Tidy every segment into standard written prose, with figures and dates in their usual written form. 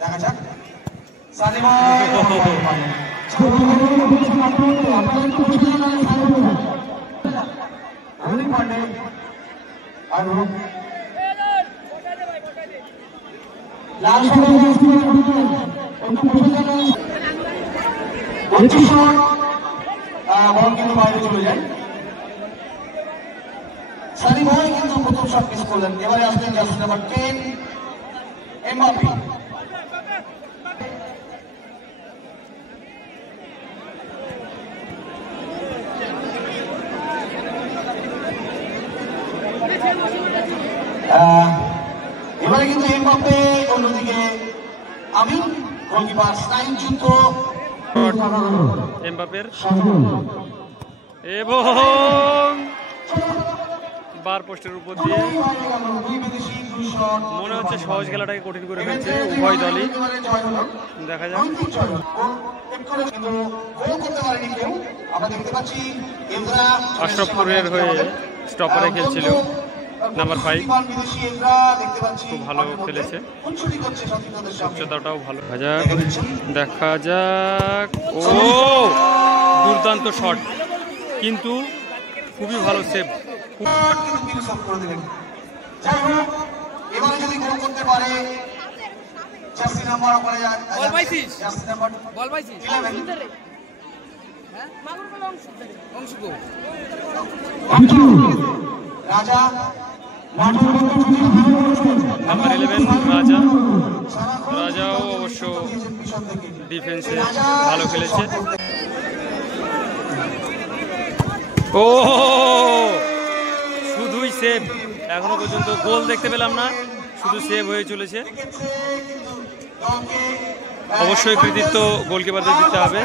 দেখা যাক বল কিন্তু বাইরে চলে যায়। সানি ভাই কিন্তু প্রথম শট মিস করলেন। এবারে আসলেন জার্সি নাম্বার 10 এমবাপ্পে। এবারে কিন্তু এমবাপ্পে, অন্যদিকে আমি গোলকিপার স্নাইন যুদ্ধ এমবাপ্পের এবং বার পোস্টের উপর দিয়ে মনে হচ্ছে সহজ খেলাটাকে কঠিন করে ফেলছে উভয় দলই। দেখা যাক আশরাফপুরের হয়ে স্টপারে খেলছিল নাম্বার 5, খুব ভালো খেলেছে, উচ্চতাটাও ভালো। দেখা যাক ও দুর্দান্ত শট, কিন্তু খুবই ভালো সেভ। রাজা নাম্বার 11 রাজা, রাজাও অবশ্য ডিফেন্সে ভালো খেলেছে। ও শুধুই সেভ, এখনো পর্যন্ত গোল দেখতে পেলাম না, শুধু সেভ হয়ে চলেছে। অবশ্যই কৃতিত্ব গোলকিপারদের দিতে হবে।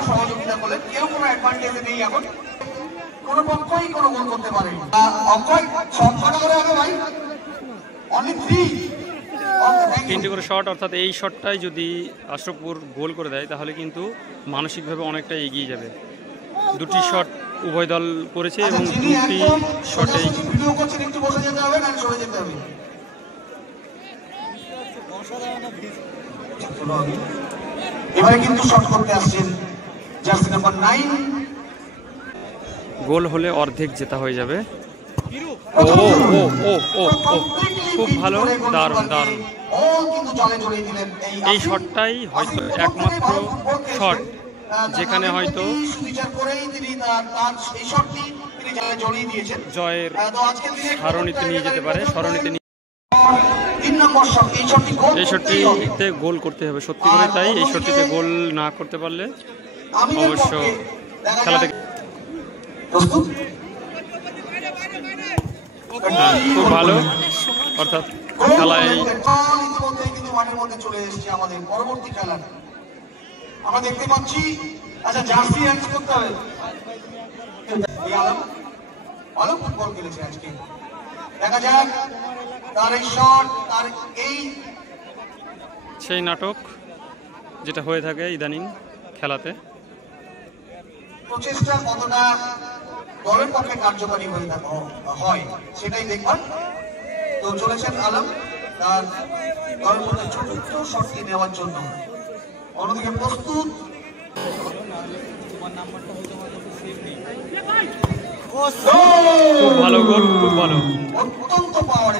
তিনটে করে শট, অর্থাৎ এই শটটাই যদি আশরাফপুর গোল করে দেয় তাহলে কিন্তু মানসিকভাবে অনেকটা এগিয়ে যাবে। দুটি শট উভয় দল করেছে এবং দুটি শটেই এবারে কিন্তু শট করতে আসছেন জার্সি নাম্বার 9। গোল হলে অর্ধেক জেতা হয়ে যাবে। ও ও ও ও ও খুব ভালো, দারুণ দারুণ। এই শটটাই হয়তো একমাত্র শট যেখানে হয়তো জয়ের সারণীতে নিয়ে যেতে পারে, সরণীতে এই শটটিতে গোল করতে হবে সত্যি করে। তাই এই শটটিতে গোল না করতে পারলে অবশ্য খেলা থেকে খুব ভালো, অর্থাৎ খেলায় মাঠের মধ্যে চলে এসেছে আমাদের পরবর্তী খেলা আমরা দেখতে পাচ্ছি। আচ্ছা জার্সি চেঞ্জ করতে হবে। ভালো ফুটবল খেলেছে আজকে, দেখা যাক তার এই শট, তার এই সেই নাটক যেটা হয়ে থাকে ইদানিং খেলাতে, প্রচেষ্টা কতটা দলের পক্ষে কার্যকরী হয় সেটাই দেখবার। তো চলেছেন আলম তার দলের পক্ষে চতুর্থ শটটি নেওয়ার জন্য। অন্যদিকে প্রস্তুত খুব ভালো গোল, খুব ভালো, অত্যন্ত পাওয়ারে।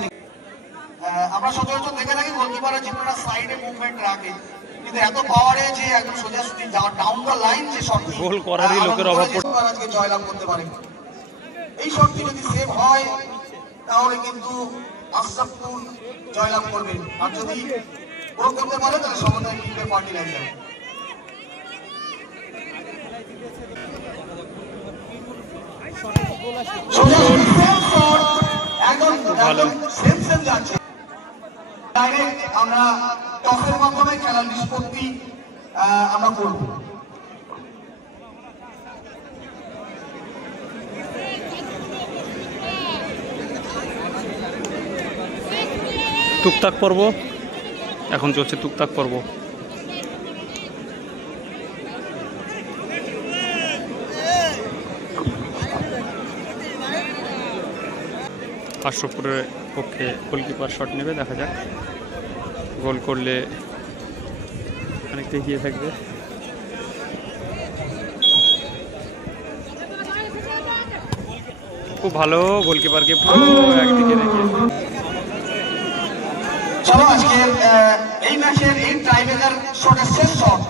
আমরা সচরাচর দেখে থাকি গোলকিপারের যেটা সাইডে মুভমেন্ট রাখে, কিন্তু এত পাওয়ারে যে একদম সোজাসুজি ডাউন দ্য লাইন যে শটটি গোল করারই লোকের অভাব আজকে জয়লাভ করতে পারে। এই শটটি যদি সেভ হয় তাহলে কিন্তু আশরাফপুর জয়লাভ করবে, আর যদি গোল করতে পারে তাহলে সমন্বয় টিমের পার্টি লেগে যাবে। আমরা টসের মাধ্যমে খেলার নিষ্পত্তি আমরা করব। টুকটাক পর্ব এখন চলছে, টুকটাক পর্ব। আশরাফপুরের পক্ষে গোলকিপার শট নেবে, দেখা যাক। গোল করলে অনেকটা এগিয়ে থাকবে। খুব ভালো, গোলকিপারকে পুরো একদিকে রেখে। চলো আজকের এই ম্যাচের এই টাইব্রেকার শটের শেষ শট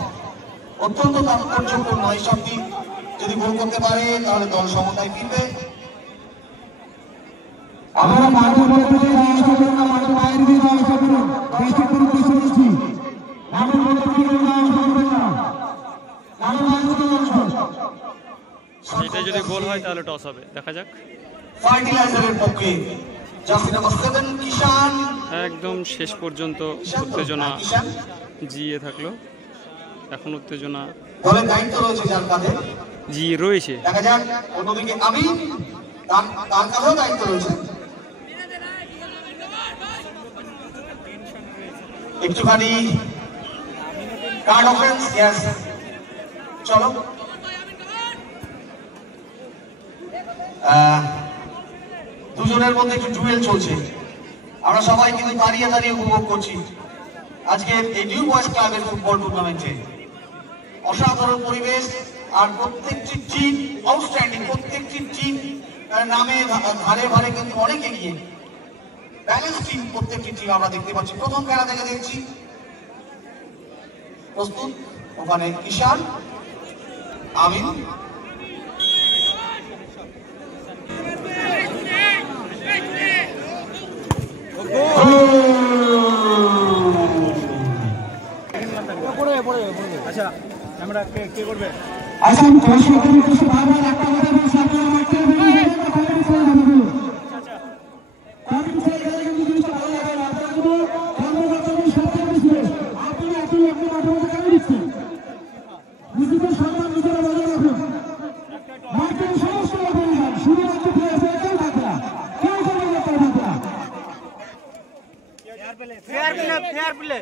অত্যন্ত তাৎপর্যপূর্ণ। এই শটটি যদি গোল করতে পারে তাহলে দল সমতায় ফিরবে। আমরা মাঠের মধ্যে দিয়ে আশা করি না, মাঠের বাইরে দিয়ে আশা করুন। বেশি করে বসে দিচ্ছি, মাঠের মধ্যে দিয়ে আশা করবেন না, মাঠের বাইরে দিয়ে আশা। এটা যদি গোল হয় তাহলে টস হবে, দেখা যাক। ফার্টিলাইজারের পক্ষে জার্সি নাম্বার 7 কিষান। একদম শেষ পর্যন্ত উত্তেজনা জিয়ে থাকলো, এখন উত্তেজনা দলের দায়িত্ব রয়েছে যার কাঁধে জিয়ে রয়েছে। দেখা যাক। অন্যদিকে আমি তার কাঁধেও দায়িত্ব রয়েছে। একটুখানি কার্ড অফেন্স, ইয়েস। চলো দুজনের মধ্যে একটু ডুয়েল চলছে, আমরা সবাই কিন্তু দাঁড়িয়ে দাঁড়িয়ে উপভোগ করছি আজকের এই নিউ বয়েজ ক্লাবের ফুটবল টুর্নামেন্টে। অসাধারণ পরিবেশ, আর প্রত্যেকটি টিম আউটস্ট্যান্ডিং, প্রত্যেকটি টিম নামে ধারে ধারে কিন্তু অনেক এগিয়ে। ব্যালেন্স টিম, প্রত্যেকটি টিম আমরা দেখতে পাচ্ছি। প্রথম খেলা থেকে দেখছি প্রস্তুত, ওখানে কিষান, আমিন, আচ্ছা আমরা কে করবে? আচ্ছা আমি দর্শক কিছু বারবার একটা কথা বলছি, আপনারা মাঠে বেরিয়ে যাবেন, বাইরে চলে যাবেন। আচ্ছা বাইরে চলে গেলে কিন্তু জিনিসটা ভালো লাগে না। আপনারা কিন্তু কর্মকর্তাদের সাথে মিশে আপনারা একই একই মাঠের মধ্যে কেন দিচ্ছেন? নিজেদের সম্মান নিজেরা বজায় রাখুন। মাঠের সমস্ত ব্যাপারে যান, শুধুমাত্র প্লেয়ার কেউ থাকবে না, কেউ কোনো ব্যাপারে থাকবে না। Fair play